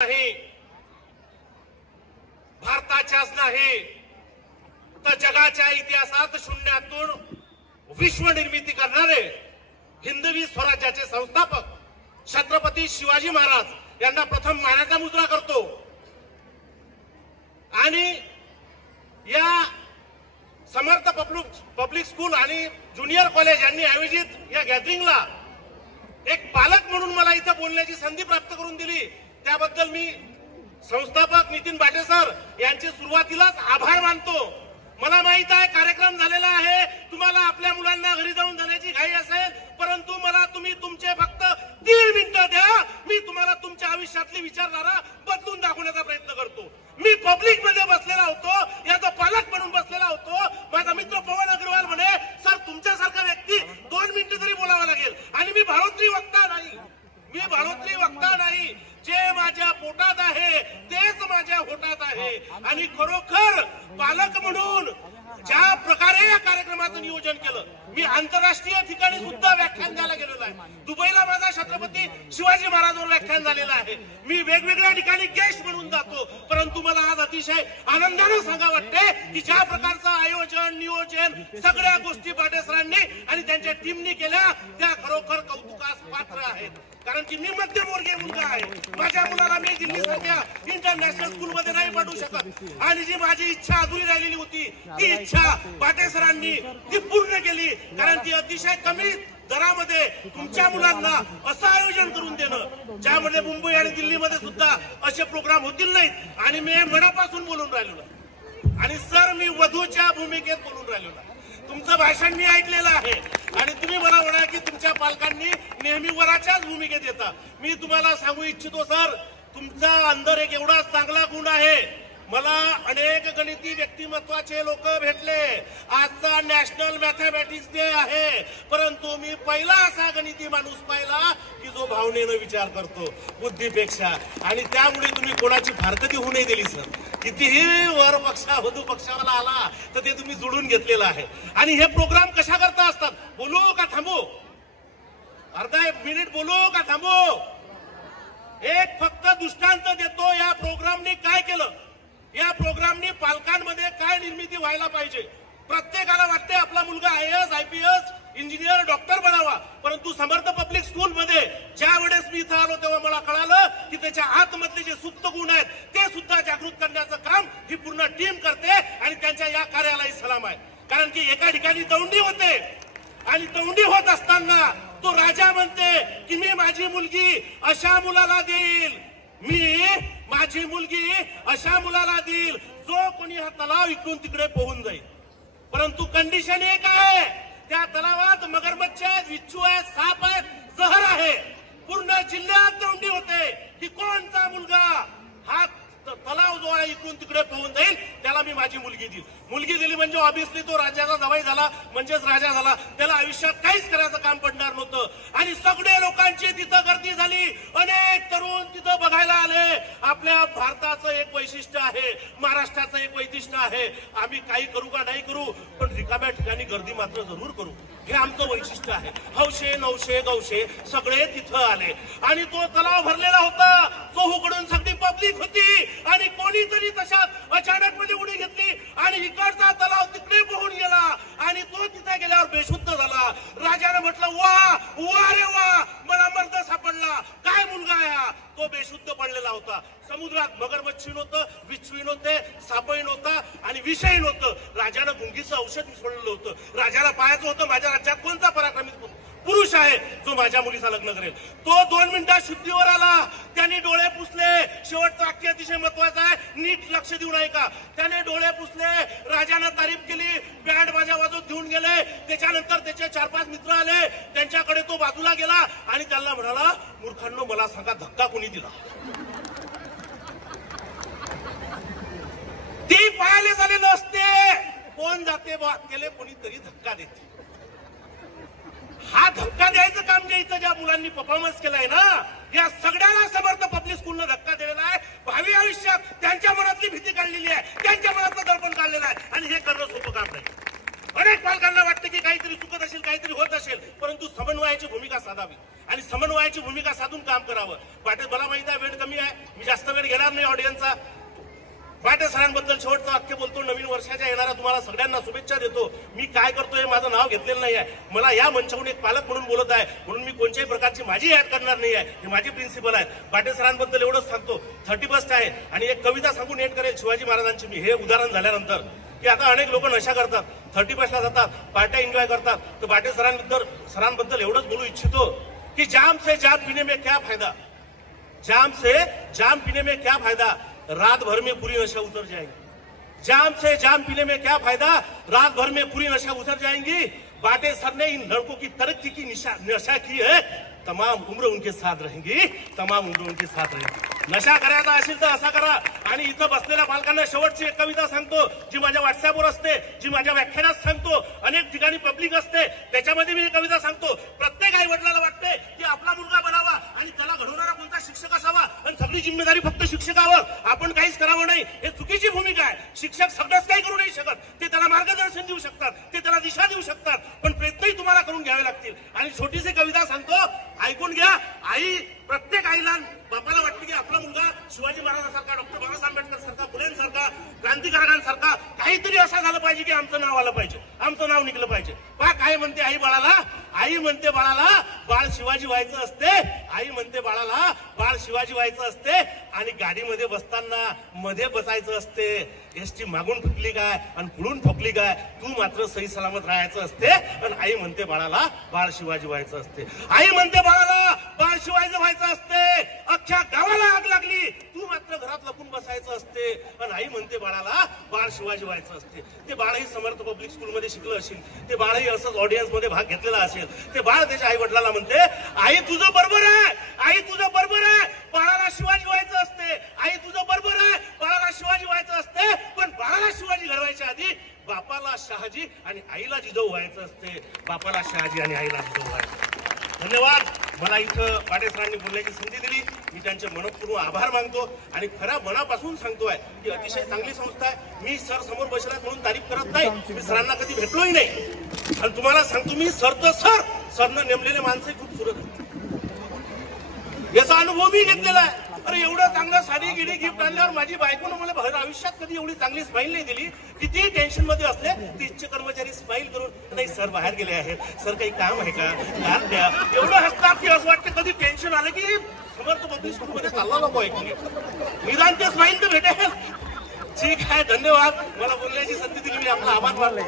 नाही, भारताच्याच नाही तर जगाच्या इतिहासात शून्यातून विश्व निर्मिती करणारे हिंदवी स्वराज्याचे संस्थापक छत्रपती शिवाजी महाराज यांना प्रथम मानाचा मुजरा करतो। आणि या समर्थ पब्लिक स्कूल आणि ज्युनियर कॉलेज यांनी आयोजित या गॅदरिंगला एक पालक म्हणून मला इथे बोलण्याची संधी प्राप्त करून दिली, त्याबद्दल मी संस्थापक नितीन बाटे सर यांचे सुरुवातीलाच आभार मानतो। मला माहित आहे कार्यक्रम झालेला आहे, तुम्हाला आपल्या मुलांना घरी जाऊन जाण्याची घाई असेल, परंतु मला तुम्ही तुमचे फक्त 3 मिनिटं द्या, मी तुम्हाला तुमच्या आयुष्यातली विचारधारा बदलून दाखवण्याचा प्रयत्न करतो। मी पब्लिक मध्ये बसलेला होतो, याचा पालक म्हणून बसलेला होतो। माझा मित्र पवन अग्रवाल म्हणे, सर तुमच्यासारखा व्यक्ती 2 मिनिटं तरी बोलावा लागेल, आणि मी भारोत्री वक्ता नाही, जे माझ्या पोटात आहे तेच माझ्या होटात आहे। आणि खरोखर पालक म्हणून ज्या प्रकारे या कार्यक्रमाचं नियोजन केलं, मी आंतरराष्ट्रीय ठिकाणी सुद्धा व्याख्यान द्यायला गेलेलो आहे। दुबईला माझा छत्रपती शिवाजी महाराजांवर व्याख्यान झालेलं आहे। मी वेगवेगळ्या ठिकाणी गेस्ट म्हणून जातो, परंतु मला आज अतिशय आनंदाने सांगा वाटते की ज्या प्रकारचं आयोजन नियोजन सगळ्या गोष्टी बाटे सरांनी आणि त्यांच्या टीमनी केल्या त्या खरोखर कौतुकास पात्र आहेत। कारण की मी मध्यमवर्गीय मुलगा आहे, माझ्या मुलाला मी दिल्ली सारख्या इंटरनॅशनल स्कूल मध्ये नाही पाठवू शकत, आणि जी माझी इच्छा अधुरी राहिलेली होती ती इच्छा बाटे सरांनी ती पूर्ण केली। कारण ती अतिशय कमी दरामध्ये तुमच्या मुलांना असं आयोजन करून देणं ज्यामध्ये मुंबई आणि दिल्लीमध्ये सुद्धा असे प्रोग्राम होतील नाहीत। आणि मी मनापासून बोलून राहिलो, आणि सर मी वधूच्या भूमिकेत बोलून राहिलो। तुमचं भाषण मी ऐकलेलं आहे, आणि तुम्ही मला म्हणा की तुमच्या पालकांनी नेहमी वराच्याच भूमिकेत येता। मी तुम्हाला सांगू इच्छितो सर, तुमचा अंदर एक एवढा चांगला गुण आहे। मला अनेक गणिती व्यक्तिमत्वाचे लोक भेटले, आजचा नॅशनल मॅथमॅटिक्स डे आहे, परंतु मी पहिला असा गणिती माणूस पाहिला की जो भावनेनं विचार करतो बुद्धीपेक्षा। आणि त्यामुळे तुम्ही कोणाची फारकती होऊ नाही दिली सर। कितीही वर पक्षा वधू पक्षावाला आला तर ते तुम्ही जुळून घेतलेलं आहे। आणि हे प्रोग्राम कशा करता असतात, बोलू का थांबू, अर्धा 1 मिनिट बोलू का थांबू, एक फक्त दृष्टांत देतो। या प्रोग्रामने काय केलं, या प्रोग्रामने पालकांमध्ये काय निर्मिती व्हायला पाहिजे। प्रत्येकाला वाटते आपला मुलगा IAS IPS इंजिनियर डॉक्टर बनावा, परंतु समर्थ पब्लिक स्कूल मध्ये ज्या वेळेस मी इथं आलो तेव्हा मला कळालं की त्याच्या आतमधले जे सुप्त गुण आहेत ते सुद्धा जागृत करण्याचं काम ही पूर्ण टीम करते, आणि त्यांच्या या कार्यालाही सलाम आहे। कारण की एका ठिकाणी दौंडी होते, आणि दौंडी होत असताना तो राजा म्हणते की मी माझी मुलगी अशा मुलाला देईल, मी माझी मुलगी अशा मुलाला देईल जो कोणी हा तलाव इकडून तिकडे पोहून जाईल। परंतु कंडिशन एक आहे, त्या तलावात मगरमच्छ आहेत, विच्छू आहेत, साप आहेत, जहर आहे। पूर्ण जिल्ह्यात दौंडी होते की कोणता मुलगा हा तलाव जो आहे इकडून तिकडे पोहून जाईल त्याला मी माझी मुलगी देईल। मुलगी दिली म्हणजे ऑब्विसली तो राजाचा जावई झाला, म्हणजेच राजा झाला, त्याला आयुष्यात काहीच करायचं काम पडणार नव्हतं। आणि सगळे लोकांची तिथं गर्दी झाली, अनेक तरुण तिथं बघायला आले। आपल्या भारताचं एक वैशिष्ट्य आहे, महाराष्ट्राचं एक वैशिष्ट्य आहे, आम्ही काही करू का नाही करू पण रिकाम्या ठिकाणी गर्दी मात्र जरूर करू, हे आमचं वैशिष्ट्य आहे। हौशे नवशे गवशे सगळे तिथं आले, आणि तो तलाव भरलेला होता, चोहूकडून सगळी पब्लिक होती, आणि कोणीतरी तशात अचानक मध्ये उडी घेतली आणि इकडचा तलाव तिकडे पोहून गेला, आणि तो तिथे गेल्यावर बेशुद्ध झाला। राजाने म्हटलं वा वा रे वा, मला मर्द सापडला, काय मुलगा आहे हा, तो बेशुद्ध पडलेला होता। समुद्रात मगरमच्छी नव्हतं, विच्छू नव्हते, सापही नव्हता, आणि विषही नव्हतं। राजानं गुंगीचं औषध मिसळलेलं होतं। राजाला पाहायचं होतं माझ्या राज्यात कोणता पराक्रमी पुरुष आहे जो माझ्या मुलीचा लग्न करेल। तो 2 मिनिटात शुद्धीवर आला, त्याने डोळे पुसले, शेवटचा वाक्य अतिशय महत्वाचा आहे, नीट लक्ष देऊ नये का, त्याने डोळे पुसले, राजानं तारीफ केली, बँड बाजा वाजवत घेऊन गेले। त्याच्यानंतर त्याचे 4-5 मित्र आले, त्यांच्याकडे तो बाजूला गेला आणि त्यांना म्हणाला, मूर्खांनो मला सांगा धक्का कोणी दिला। ती पाहायला झाले नसते, कोण जाते बा केले कोणीतरी धक्का देते। हा धक्का द्यायचं काम जे इथं ज्या मुलांनी परफॉर्मन्स केलाय ना, या सगळ्याला समर्थ पब्लिक स्कूलनं धक्का दिलेला आहे। भावी आयुष्यात त्यांच्या मनातली भीती काढलेली आहे, त्यांच्या मनातलं दडपण काढलेलं आहे, आणि हे करणं सोपं काम नाही। अनेक पालकांना वाटतं की काहीतरी चुकत असेल, काहीतरी होत असेल, परंतु समन्वयाची भूमिका साधावी। आणि समन्वयाची भूमिका साधून काम करावं. पाटील, मला माहिती आहे वेळ कमी आहे, मी जास्त वेळ घेणार नाही ऑडियन्सचा. पाटील सरांबद्दल शेवटचं वाक्य बोलतो. नवीन वर्षाच्या येणाऱ्या तुम्हाला सगळ्यांना शुभेच्छा देतो. मी काय करतोय माझं नाव घेतलेलं नाही आहे. मला या मंचावरून एक पालक म्हणून बोलत आहे, म्हणून मी कोणत्याही प्रकारची माझी ऍड करणार नाही आहे. हे माझी प्रिन्सिपल आहे. पाटील सरांबद्दल एवढंच सांगतो. 31 आहे आणि एक कविता सांगून एड करेल शिवाजी महाराजांची. मी हे उदाहरण झाल्यानंतर की आता अनेक लोक नशा करतात, 31ला जातात, पार्ट्या एन्जॉय करतात. तर पाटील सरांबद्दल एवढंच बोलू इच्छितो की जाम से जाम पीने में क्या फायदा, जाम से जाम पीने में क्या फायदा, रात भर में पूरी नशा उतर जाएगी. जाम से जाम पीने में क्या फायदा, रात भर में पूरी नशा उतर जाएंगी. बाटे सर ने इन लड़कों की तरक्की की नशा की है, तमाम उम्र उनके साथ रहेंगी, तमाम उम्र उनके साथ रहेंगी. नशा करायचा असेल तर असा करा. आणि इथं बसलेल्या बालकांना शेवटची एक कविता सांगतो, जी माझ्या व्हॉट्सअपवर असते, जी माझ्या व्याख्यानात सांगतो, अनेक ठिकाणी पब्लिक असते, त्याच्यामध्ये मी कविता सांगतो. प्रत्येक आई वडिलाला वाटते की आपला मुलगा बनावा आणि त्याला घडवणारा कोणता शिक्षक असावा आणि सगळी जिम्मेदारी फक्त शिक्षकावर, आपण काहीच करावं नाही. हे चुकीची भूमिका आहे. शिक्षक सगळंच काही करू नाही शकत. ते त्याला मार्गदर्शन देऊ शकतात, ते त्याला दिशा देऊ शकतात, पण प्रयत्नही तुम्हाला करून घ्यावे लागतील. आणि छोटीशी कविता सांगतो, ऐकून घ्या. आई, प्रत्येक आईला बापाला वाटते की आपला मुलगा शिवाजी महाराजांसारखा, डॉक्टर बाबासाहेब आंबेडकर सारखा, फुलेंसारखा, क्रांतिकारकांसारखा काहीतरी असं झालं पाहिजे की आमचं नाव आलं पाहिजे, आमचं नाव निघलं पाहिजे. पहा काय म्हणते आई बाळाला. आई म्हणते बाळाला बाळ शिवाजी व्हायचं असते. आई म्हणते बाळाला बाळ शिवाजी व्हायचं असते आणि गाडीमध्ये बसताना मध्ये बसायचं असते. एसटी मागून ठोकली काय आणि पुढून ठोकली काय, तू मात्र सही सलामत राहायचं असते. आणि आई म्हणते बाळाला बाळ शिवाजी व्हायचं असते. आई म्हणते बाळाला बाळ शिवाजी व्हायचं असते. अख्ख्या गावाला आग लागली, तू मात्र घरात लपून बसायचं असते. आणि आई म्हणते बाळाला बाळ शिवाजी व्हायचं असते. ते बाळही समर्थ पब्लिक स्कूलमध्ये शिकलं असेल, ते बाळही असंच ऑडियन्स मध्ये भाग घेतलेला असेल. ते बाळ त्याच्या आई वडिलांना म्हणते, आई तुझं बरोबर आहे, आई तुझं बरोबर आहे, बाळाला शिवाजी व्हायचं असते. आई तुझं बरोबर आहे, बाळाला शिवाजी व्हायचं असते, पण बाळाला शिवाजी घडवायच्या आधी बापाला शहाजी आणि आईला जिजाऊ व्हायचं असते. बापाला शहाजी आणि आईला जिजाऊ व्हायचं. धन्यवाद. मला इथं पाटील सरांनी बोलण्याची संधी दिली. मी त्यांचे मनपूर्वक आभार मानतो आणि खऱ्या मनापासून सांगतोय की अतिशय चांगली संस्था आहे. मी सर समोर बसला म्हणून तारीफ करत नाही, मी सरांना कधी भेटलोही नाही. आणि तुम्हाला सांगतो मी सर तर सरनं नेमलेले माणसं खूप सुरत आहेत. याचा अनुभव मी घेतलेला आहे. अरे एवढं चांगलं साडी गिडी गिफ्ट आणल्यावर माझी बायकोनं मला भर आयुष्यात कधी एवढी चांगली स्माईल नाही दिली. किती टेन्शन मध्ये असले तीसचे कर्मचारी स्माईल करून, नाही सर बाहेर गेले आहेत, सर काही काम आहे का, कार द्या, एवढं हसतात की असं वाटतं कधी टेन्शन आलं की समर्थ पब्लिक स्कूलमध्ये चालला नको ऐकून निदान ते स्माईल तर भेटेल. ठीक आहे, धन्यवाद. मला बोलण्याची संधी दिली, मी आपला आभार मानले.